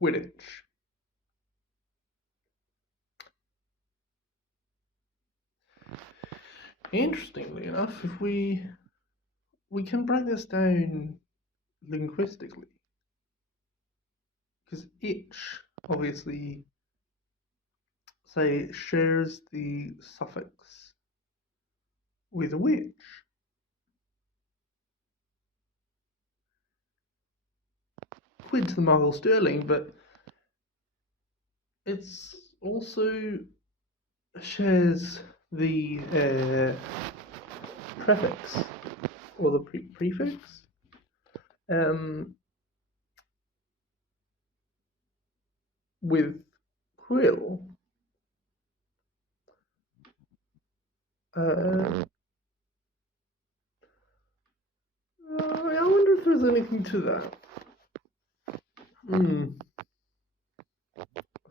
Quidditch. Interestingly enough, if we can break this down linguistically, because itch obviously say shares the suffix with which. Quid's the Marvel Sterling, but it's also shares the prefix or the prefix with quill. I wonder if there's anything to that. I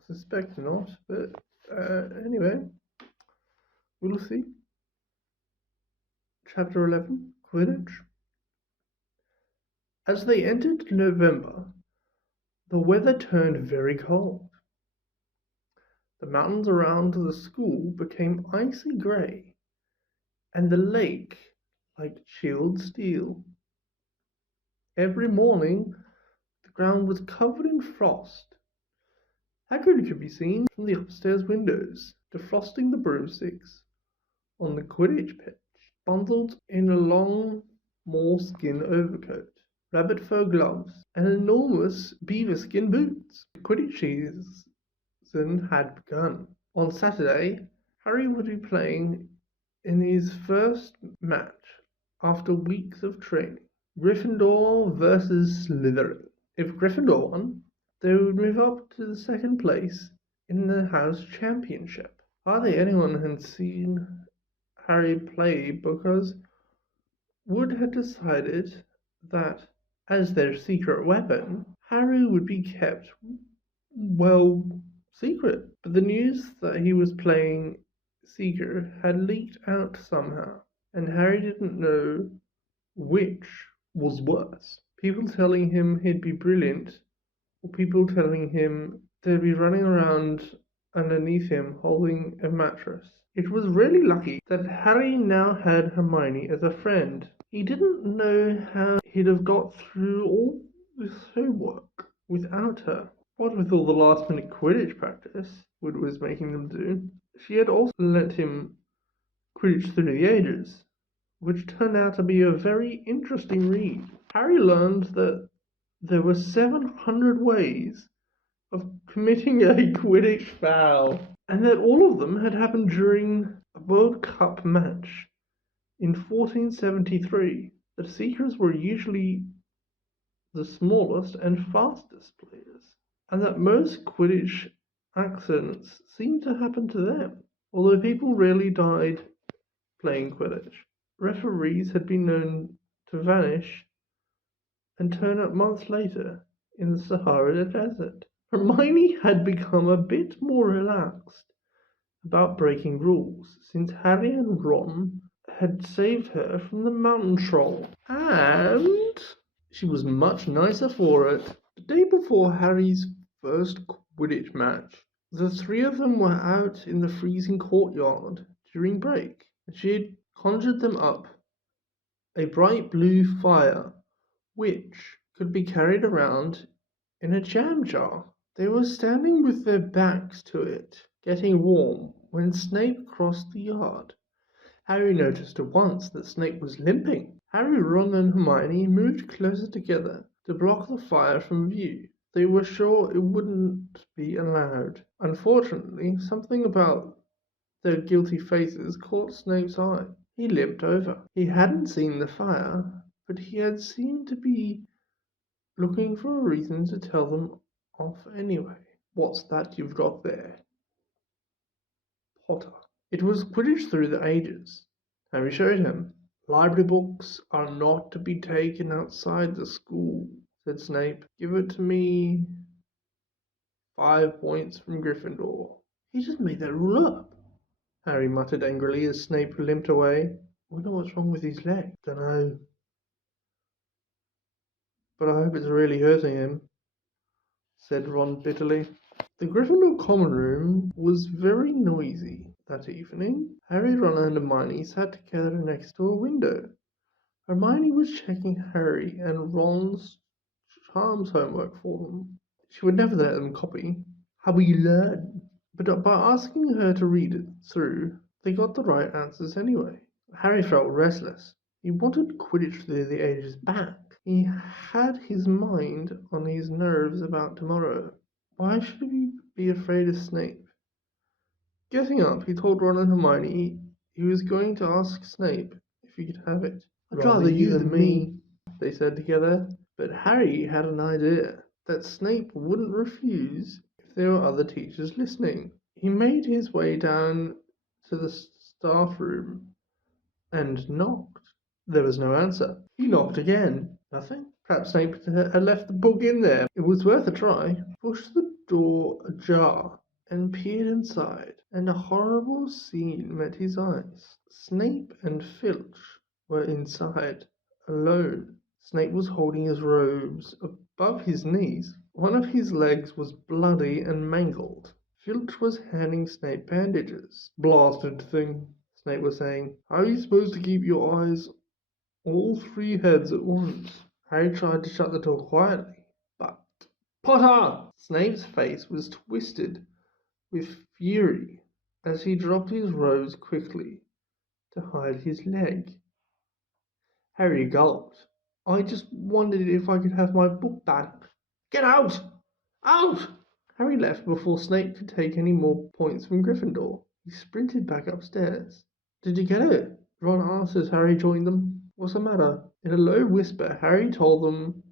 suspect not, but anyway, we'll see. Chapter 11, Quidditch. As they entered November, the weather turned very cold. The mountains around the school became icy grey, and the lake like chilled steel. Every morning, the ground was covered in frost. Hagrid could be seen from the upstairs windows, defrosting the broomsticks on the Quidditch pitch, bundled in a long moleskin overcoat, rabbit fur gloves, and enormous beaver skin boots. The Quidditch season had begun. On Saturday, Harry would be playing in his first match after weeks of training. Gryffindor versus Slytherin. If Gryffindor won, they would move up to the second place in the house championship. Hardly anyone had seen Harry play because Wood had decided that, as their secret weapon, Harry would be kept, well, secret. But the news that he was playing Seeker had leaked out somehow, and Harry didn't know which was worse. People telling him he'd be brilliant, or people telling him they'd be running around underneath him holding a mattress. It was really lucky that Harry now had Hermione as a friend. He didn't know how he'd have got through all this homework without her. What with all the last-minute Quidditch practice Wood was making them do, she had also lent him Quidditch Through the Ages, which turned out to be a very interesting read. Harry learned that there were 700 ways of committing a Quidditch foul, and that all of them had happened during a World Cup match in 1473. The Seekers were usually the smallest and fastest players, and that most Quidditch accidents seemed to happen to them, although people rarely died playing Quidditch. Referees had been known to vanish and turn up months later in the Sahara Desert. Hermione had become a bit more relaxed about breaking rules since Harry and Ron had saved her from the mountain troll, and she was much nicer for it. The day before Harry's first Quidditch match, the three of them were out in the freezing courtyard during break, and she had conjured them up a bright blue fire which could be carried around in a jam jar. They were standing with their backs to it, getting warm, when Snape crossed the yard. Harry noticed at once that Snape was limping. Harry, Ron, and Hermione moved closer together to block the fire from view. They were sure it wouldn't be allowed. Unfortunately, something about their guilty faces caught Snape's eye. He limped over. He hadn't seen the fire, but he had seemed to be looking for a reason to tell them off anyway. What's that you've got there? Potter. It was Quidditch Through the Ages. Harry showed him. Library books are not to be taken outside the school, said Snape. Give it to me. 5 points from Gryffindor. He just made that rule up, Harry muttered angrily as Snape limped away. Wonder what's wrong with his leg. Dunno. But I hope it's really hurting him. said Ron bitterly. The Gryffindor common room was very noisy that evening. Harry, Ron and Hermione sat together next to a window. Hermione was checking Harry and Ron's charms homework for them. She would never let them copy. How will you learn? But by asking her to read it through, they got the right answers anyway. Harry felt restless. He wanted Quidditch through the ages back. He had his mind on his nerves about tomorrow. Why should he be afraid of Snape? Getting up, he told Ron and Hermione he was going to ask Snape if he could have it. I'd rather you than me, they said together. But Harry had an idea that Snape wouldn't refuse if there were other teachers listening. He made his way down to the staff room and knocked. There was no answer. He knocked again. Nothing. Perhaps Snape had left the book in there. It was worth a try. Pushed the door ajar and peered inside, and a horrible scene met his eyes. Snape and Filch were inside, alone. Snape was holding his robes above his knees. One of his legs was bloody and mangled. Filch was handing Snape bandages. Blasted thing, Snape was saying. How are you supposed to keep your eyes all three heads at once? Harry tried to shut the door quietly, but... Potter! Snape's face was twisted with fury as he dropped his robes quickly to hide his leg. Harry gulped. I just wondered if I could have my book back. Get out! Out! Harry left before Snape could take any more points from Gryffindor. He sprinted back upstairs. Did you get it? Ron asked as Harry joined them. What's the matter? In a low whisper, Harry told them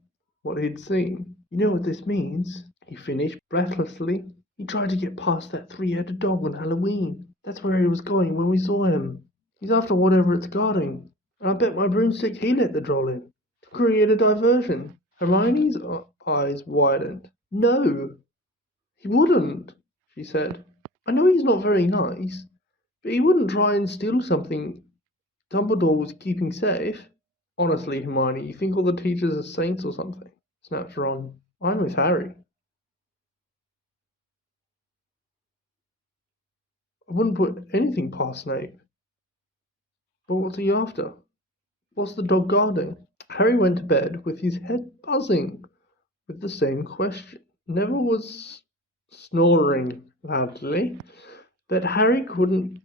what he'd seen. You know what this means? He finished breathlessly. He tried to get past that three-headed dog on Halloween. That's where he was going when we saw him. He's after whatever it's guarding. And I bet my broomstick he let the droll in to create a diversion. Hermione's eyes widened. No, he wouldn't, she said. I know he's not very nice, but he wouldn't try and steal something Dumbledore was keeping safe. Honestly, Hermione, you think all the teachers are saints or something? Snapped Ron. I'm with Harry. I wouldn't put anything past Snape. But what's he after? What's the dog guarding? Harry went to bed with his head buzzing with the same question. Neville was snoring loudly, but Harry couldn't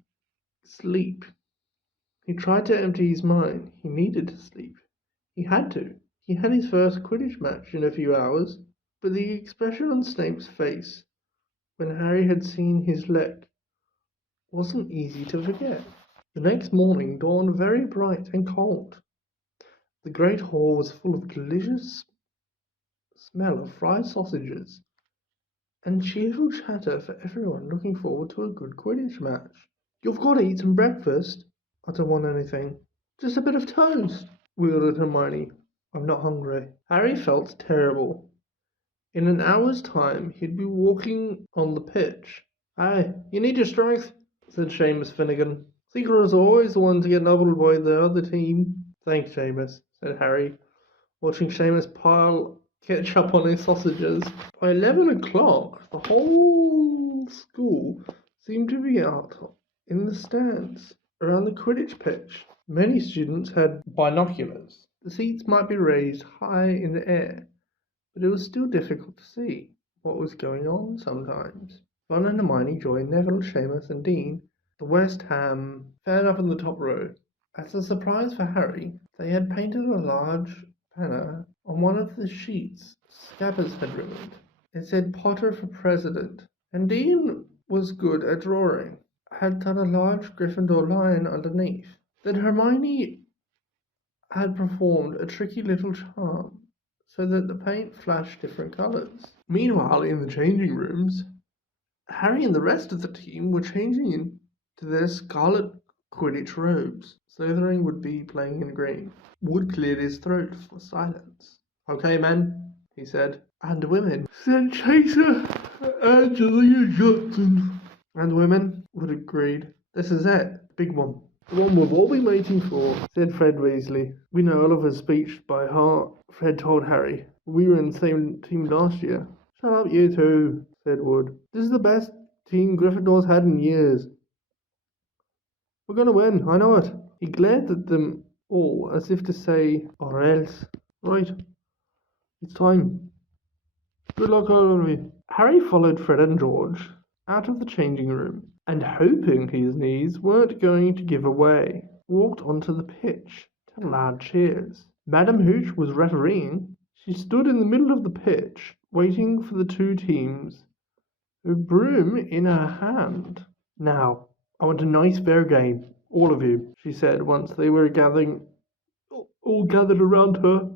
sleep. He tried to empty his mind. He needed to sleep. He had to. He had his first Quidditch match in a few hours, but the expression on Snape's face when Harry had seen his leg wasn't easy to forget. The next morning dawned very bright and cold. The great hall was full of delicious smell of fried sausages and cheerful chatter for everyone looking forward to a good Quidditch match. You've got to eat some breakfast. I don't want anything. Just a bit of toast, wheedled Hermione. I'm not hungry. Harry felt terrible. In an hour's time, he'd be walking on the pitch. Hey, you need your strength, said Seamus Finnegan. Seeker is always the one to get nobbled by the other team. Thanks, Seamus, said Harry, watching Seamus pile ketchup on his sausages. By 11 o'clock, the whole school seemed to be out in the stands around the Quidditch pitch. Many students had binoculars. The seats might be raised high in the air, but it was still difficult to see what was going on sometimes. Ron and Hermione joined Neville, Seamus and Dean, the West Ham fan up in the top row. As a surprise for Harry, they had painted a large banner on one of the sheets Scabbers had ruined. It said Potter for President, and Dean was good at drawing, had done a large Gryffindor lion underneath. Then Hermione had performed a tricky little charm so that the paint flashed different colours. Meanwhile, in the changing rooms, Harry and the rest of the team were changing into their scarlet Quidditch robes. Slytherin would be playing in green. Wood cleared his throat for silence. Okay, men, he said. And women, said Chaser Angelina Johnson. And women, Wood agreed. This is it, the big one. The one we've all been waiting for, said Fred Weasley. We know Oliver's speech by heart, Fred told Harry. We were in the same team last year. Shut up, you two, said Wood. This is the best team Gryffindor's had in years. We're going to win, I know it. He glared at them all as if to say, or else. Right, it's time. Good luck, all of you. Harry followed Fred and George out of the changing room, and hoping his knees weren't going to give away, walked onto the pitch to loud cheers. Madame Hooch was refereeing. She stood in the middle of the pitch, waiting for the two teams, a broom in her hand. Now, I want a nice fair game, all of you, she said once they were all gathered around her.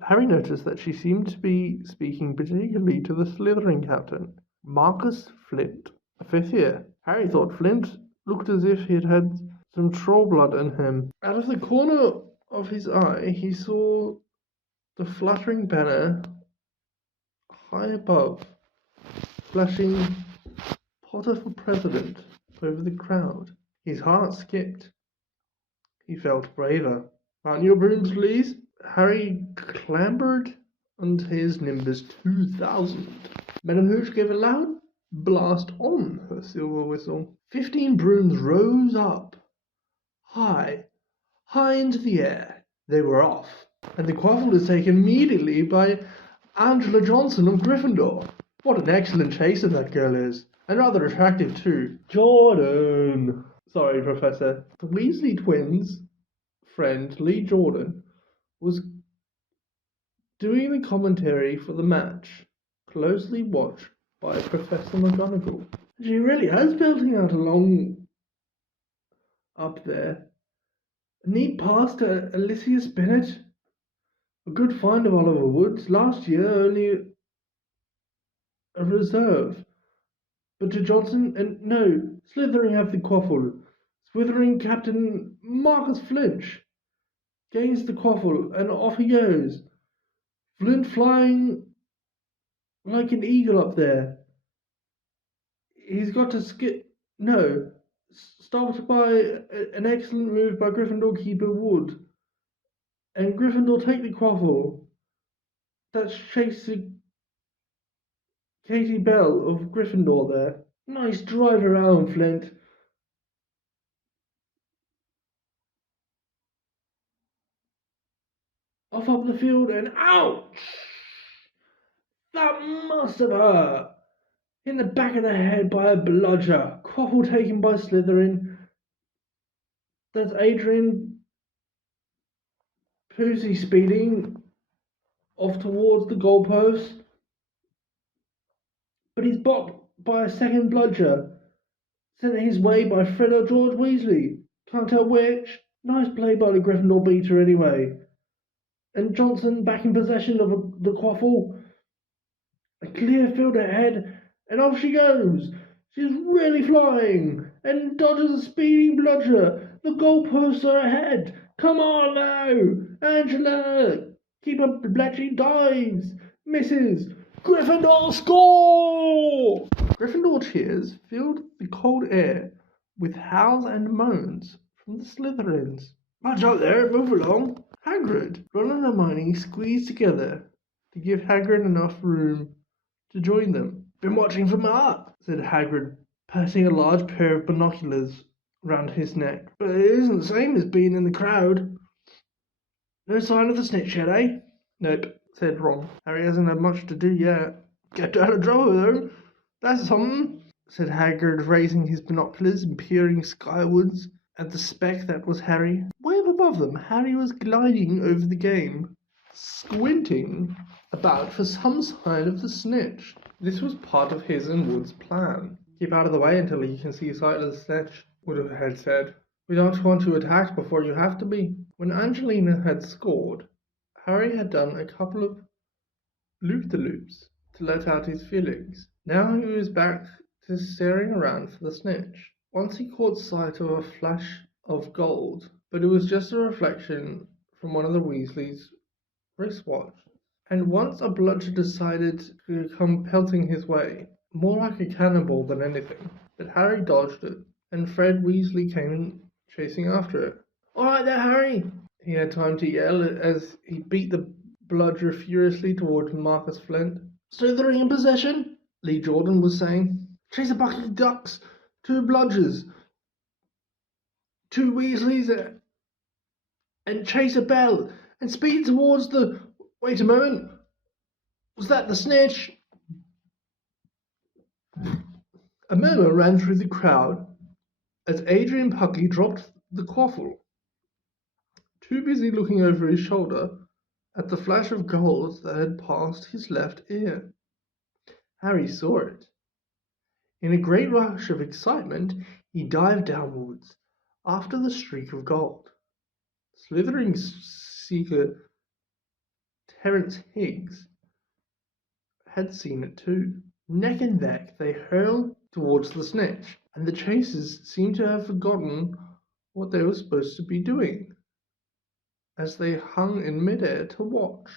Harry noticed that she seemed to be speaking particularly to the Slytherin captain, Marcus Flint, a fifth year. Harry thought Flint looked as if he had had some troll blood in him. Out of the corner of his eye, he saw the fluttering banner high above, flashing Potter for president over the crowd. His heart skipped. He felt braver. On your brooms, please. Harry clambered onto his Nimbus 2000. Madame Hooch gave a loud blast on her silver whistle. 15 brooms rose up, high into the air. They were off, and the quaffle was taken immediately by Angela Johnson of Gryffindor. What an excellent chaser that girl is, and rather attractive too. Jordan! Sorry, Professor. The Weasley twins' friend, Lee Jordan, was doing the commentary for the match, closely watched by Professor McGonagall. She really is belting out along up there. A neat pass to Elysius Bennett. A good find of Oliver Woods. Last year, only a reserve. But to Johnson, and no, Slytherin have the quaffle. Slytherin Captain Marcus Flinch gains the quaffle, and off he goes. Flint flying like an eagle up there. He's got to skip. No, stopped by an excellent move by Gryffindor keeper Wood. And Gryffindor take the quaffle. That's chasing Katie Bell of Gryffindor there. Nice drive around, Flint. Off up the field and ouch! That must have hurt. In the back of the head by a bludger. Quaffle taken by Slytherin. That's Adrian Pusey speeding off towards the goalpost. But he's blocked by a second bludger. Sent his way by Fred or George Weasley. Can't tell which. Nice play by the Gryffindor beater anyway. And Johnson back in possession of the quaffle. A clear field ahead, and off she goes. She's really flying, and dodges a speeding bludger. The goalposts are ahead. Come on now, Angela. Keep up the bletchy dives. Misses. Gryffindor score! Gryffindor cheers filled the cold air with howls and moans from the Slytherins. Watch out there, move along. Hagrid, Ron and Hermione squeezed together to give Hagrid enough room to join them. Been watching from up, said Hagrid, passing a large pair of binoculars round his neck. But it isn't the same as being in the crowd. No sign of the snitch yet, eh? Nope, said Ron. Harry hasn't had much to do yet. Get out of trouble, though. That's something, said Hagrid, raising his binoculars and peering skywards at the speck that was Harry. Way up above them, Harry was gliding over the game, squinting about for some sign of the snitch. This was part of his and Wood's plan. Keep out of the way until you can see sight of the snitch, Wood had said. We don't want you attacked before you have to be. When Angelina had scored, Harry had done a couple of loop-the-loops to let out his feelings. Now he was back to staring around for the snitch. Once he caught sight of a flash of gold, but it was just a reflection from one of the Weasleys' wristwatch. And once a bludger decided to come pelting his way, more like a cannonball than anything, but Harry dodged it, and Fred Weasley came chasing after it. All right there, Harry! He had time to yell as he beat the bludger furiously towards Marcus Flint. Slithering in possession, Lee Jordan was saying. Chase a bucket of ducks, 2 bludgers, 2 Weasleys, and chase a bell, and speed towards the... Wait a moment. Was that the snitch? A murmur ran through the crowd as Adrian Puckey dropped the quaffle, too busy looking over his shoulder at the flash of gold that had passed his left ear. Harry saw it. In a great rush of excitement, he dived downwards after the streak of gold. Slithering seeker Terence Higgs had seen it too. Neck and neck, they hurled towards the snitch, and the chasers seemed to have forgotten what they were supposed to be doing as they hung in midair to watch.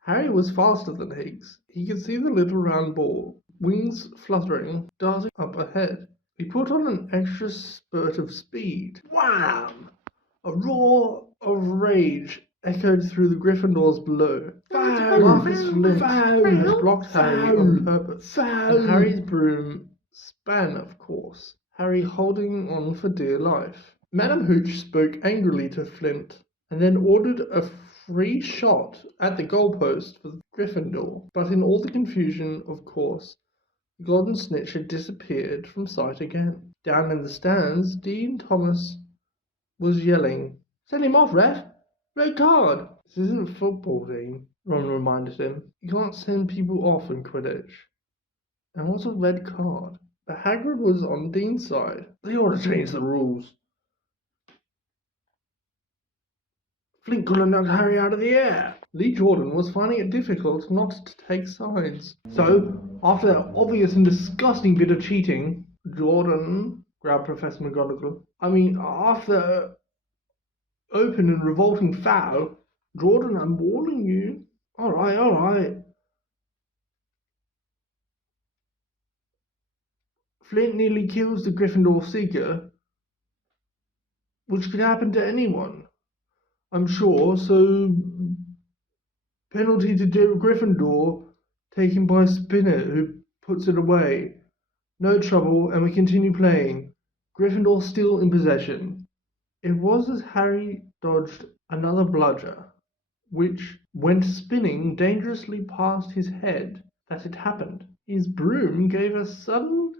Harry was faster than Higgs. He could see the little round ball, wings fluttering, darting up ahead. He put on an extra spurt of speed. Wham! A roar of rage echoed through the Gryffindors below. Marcus Flint had blocked Harry on purpose, and Harry's broom span, of course, Harry holding on for dear life. Madam Hooch spoke angrily to Flint, and then ordered a free shot at the goalpost for Gryffindor. But in all the confusion, of course, the golden snitch had disappeared from sight again. Down in the stands, Dean Thomas was yelling, "Send him off, ref! Red card!" "This isn't football, Dean," Ron reminded him. "You can't send people off in Quidditch. And what's a red card?" But Hagrid was on Dean's side. "They ought to change the rules. Flint could have knocked Harry out of the air." Lee Jordan was finding it difficult not to take sides. So, after that obvious and disgusting bit of cheating, Jordan grabbed Professor McGonagall. After open and revolting foul, Jordan, I'm warning you. All right. Flint nearly kills the Gryffindor Seeker, which could happen to anyone, I'm sure, so penalty to Gryffindor taken by Spinnet, who puts it away. No trouble, and we continue playing. Gryffindor still in possession. It was as Harry dodged another bludger, which went spinning dangerously past his head, that it happened. His broom gave a sudden,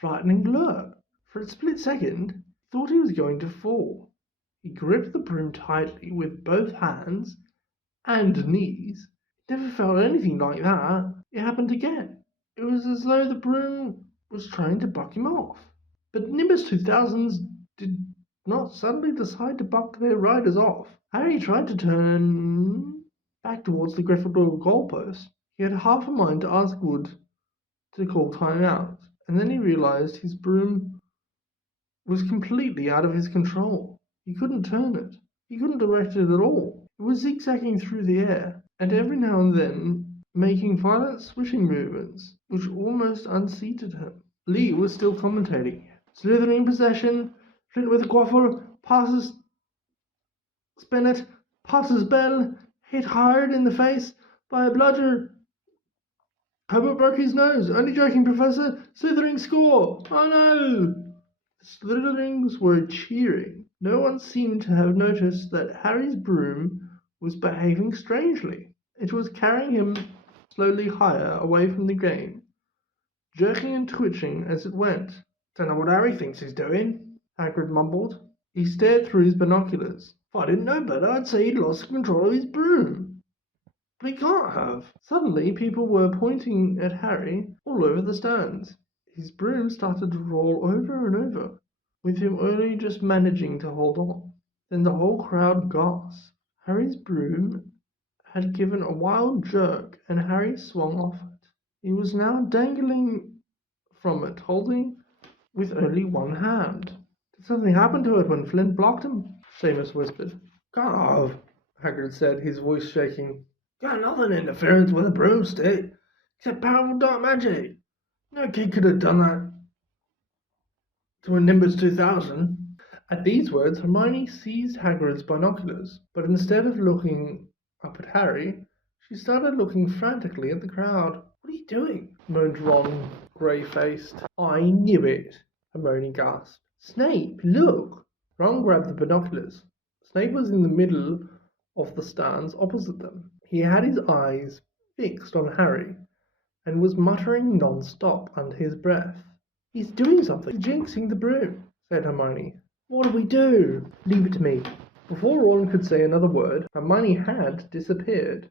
frightening lurch. For a split second, he thought he was going to fall. He gripped the broom tightly with both hands and knees. Never felt anything like that. It happened again. It was as though the broom was trying to buck him off. But Nimbus 2000s did not suddenly decide to buck their riders off. Harry tried to turn back towards the Gryffindor goalpost. He had half a mind to ask Wood to call time out, and then he realized his broom was completely out of his control. He couldn't turn it. He couldn't direct it at all. It was zigzagging through the air, and every now and then making violent swishing movements, which almost unseated him. Lee was still commentating. Slithering possession, Flint with a quaffle, passes Spinnet, passes Bell, hit hard in the face by a bludger. Herbert broke his nose. Only joking, Professor. Slithering score. Oh no! The Slytherings were cheering. No one seemed to have noticed that Harry's broom was behaving strangely. It was carrying him slowly higher away from the game, jerking and twitching as it went. "Don't know what Harry thinks he's doing," Hagrid mumbled. He stared through his binoculars. "If I didn't know better, I'd say he'd lost control of his broom. But he can't have." Suddenly, people were pointing at Harry all over the stands. His broom started to roll over and over, with him only just managing to hold on. Then the whole crowd gasped. Harry's broom had given a wild jerk, and Harry swung off it. He was now dangling from it, holding with only one hand. "Did something happen to it when Flint blocked him?" Seamus whispered. "Can't have," Hagrid said, his voice shaking. "Got nothing interference with a broomstick, except powerful dark magic. No kid could have done that to a Nimbus 2000. At these words, Hermione seized Hagrid's binoculars, but instead of looking up at Harry, she started looking frantically at the crowd. What are you doing? Moaned Ron, grey-faced. I knew it, Hermione gasped. Snape, look! Ron grabbed the binoculars. Snape was in the middle of the stands opposite them. He had his eyes fixed on Harry and was muttering non-stop under his breath. He's doing something. He's jinxing the broom, said Hermione. What do we do? Leave it to me. Before Ron could say another word, Hermione had disappeared.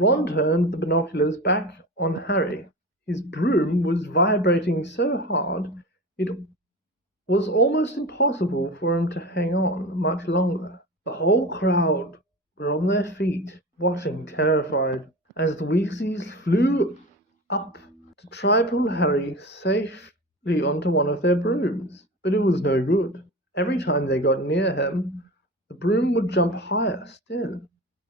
Ron turned the binoculars back on Harry. His broom was vibrating so hard it was almost impossible for him to hang on much longer. The whole crowd were on their feet, watching terrified, as the Weasleys flew up to try to pull Harry safely onto one of their brooms. But it was no good. Every time they got near him, the broom would jump higher still.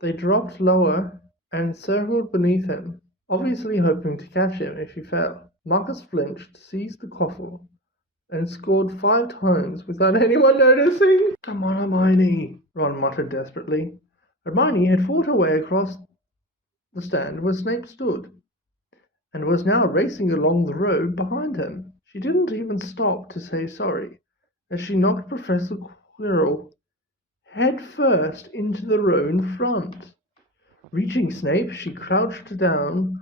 They dropped lower and circled beneath him, obviously hoping to catch him if he fell. Marcus flinched, seized the quaffle, and scored 5 times without anyone noticing. Come on, Hermione, Ron muttered desperately. Hermione had fought her way across the stand where Snape stood, and was now racing along the road behind him. She didn't even stop to say sorry, as she knocked Professor Quirrell head first into the row in front. Reaching Snape, she crouched down,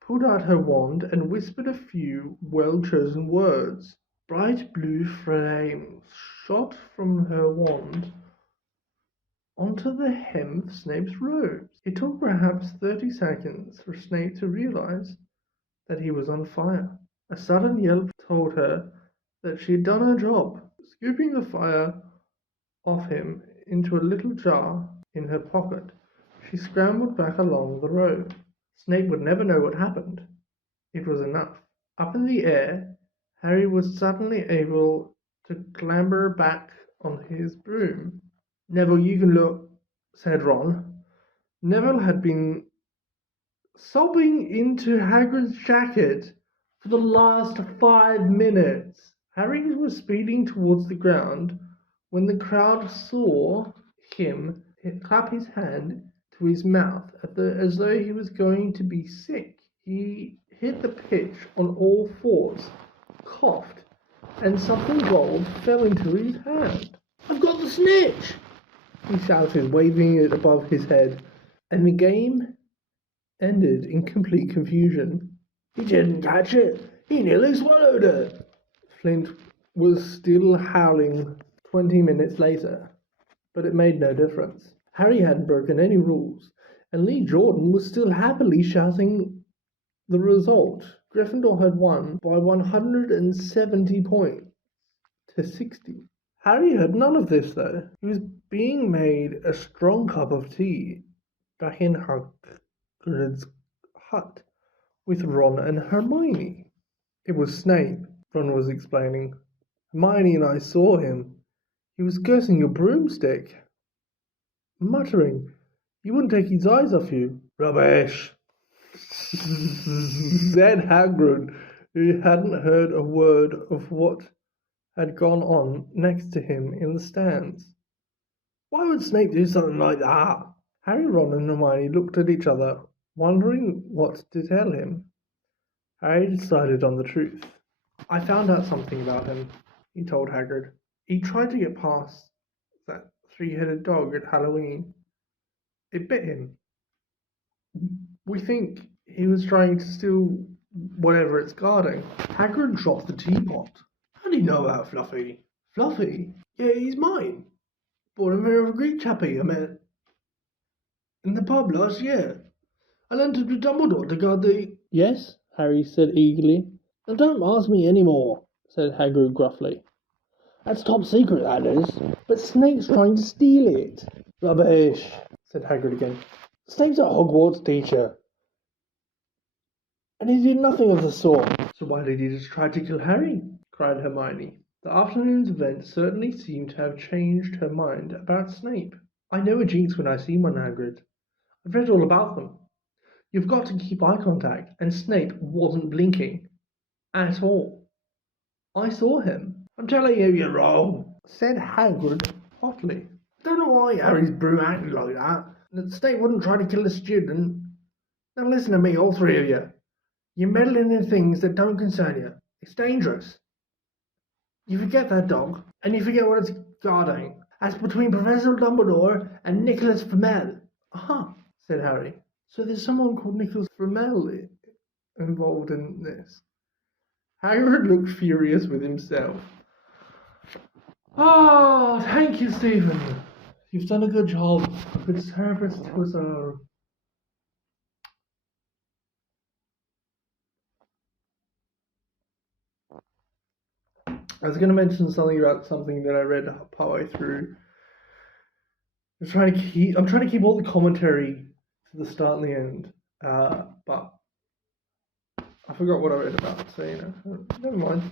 pulled out her wand, and whispered a few well-chosen words. Bright blue flames shot from her wand onto the hem of Snape's robes. It took perhaps 30 seconds for Snape to realize that he was on fire. A sudden yelp told her that she had done her job. Scooping the fire off him into a little jar in her pocket, she scrambled back along the road. Snape would never know what happened. It was enough. Up in the air, Harry was suddenly able to clamber back on his broom. Neville, you can look, said Ron. Neville had been sobbing into Hagrid's jacket for the last 5 minutes. Harry was speeding towards the ground when the crowd saw him clap his hand to his mouth as though he was going to be sick. He hit the pitch on all fours, coughed, and something gold fell into his hand. I've got the snitch, he shouted, waving it above his head, and the game ended in complete confusion. He didn't catch it. He nearly swallowed it. Flint was still howling 20 minutes later, but it made no difference. Harry hadn't broken any rules, and Lee Jordan was still happily shouting the result. Gryffindor had won by 170 points to 60. Harry had none of this, though. He was being made a strong cup of tea back in Hagrid's hut with Ron and Hermione. It was Snape, Ron was explaining. Hermione and I saw him. He was cursing your broomstick, muttering, "You wouldn't take his eyes off you." Rubbish, said Hagrid, who hadn't heard a word of what had gone on next to him in the stands. Why would Snape do something like that? Harry, Ron and Hermione looked at each other, wondering what to tell him. Harry decided on the truth. I found out something about him, he told Hagrid. He tried to get past that 3-headed dog at Halloween. It bit him. We think he was trying to steal whatever it's guarding. Hagrid dropped the teapot. How do you know about Fluffy? Fluffy? Yeah, he's mine. Bought him from a Greek chappie I met in the pub last year. I lent him to Dumbledore to guard the... Yes, Harry said eagerly. Now don't ask me any more, said Hagrid gruffly. That's top secret, that is. But Snape's trying to steal it. Rubbish, said Hagrid again. Snape's a Hogwarts teacher, and he did nothing of the sort. So why did he just try to kill Harry? Cried Hermione. The afternoon's events certainly seemed to have changed her mind about Snape. I know a jinx when I see one, Hagrid. I've read all about them. You've got to keep eye contact, and Snape wasn't blinking at all. I saw him. I'm telling you, you're wrong, said Hagrid hotly. I don't know why Harry's broom acted like that. And Snape wouldn't try to kill a student. Now listen to me, all 3 of you. You're meddling in things that don't concern you. It's dangerous. You forget that dog, and you forget what it's guarding. That's between Professor Dumbledore and Nicholas Flamel. Aha, said Harry. So there's someone called Nicholas Flamel involved in this. Hagrid looked furious with himself. Oh, thank you, Stephen. You've done a good job. Good service to us all. I was going to mention something about something that I read partway through. I'm trying to keep all the commentary to the start and the end, but I forgot what I read about. So never mind.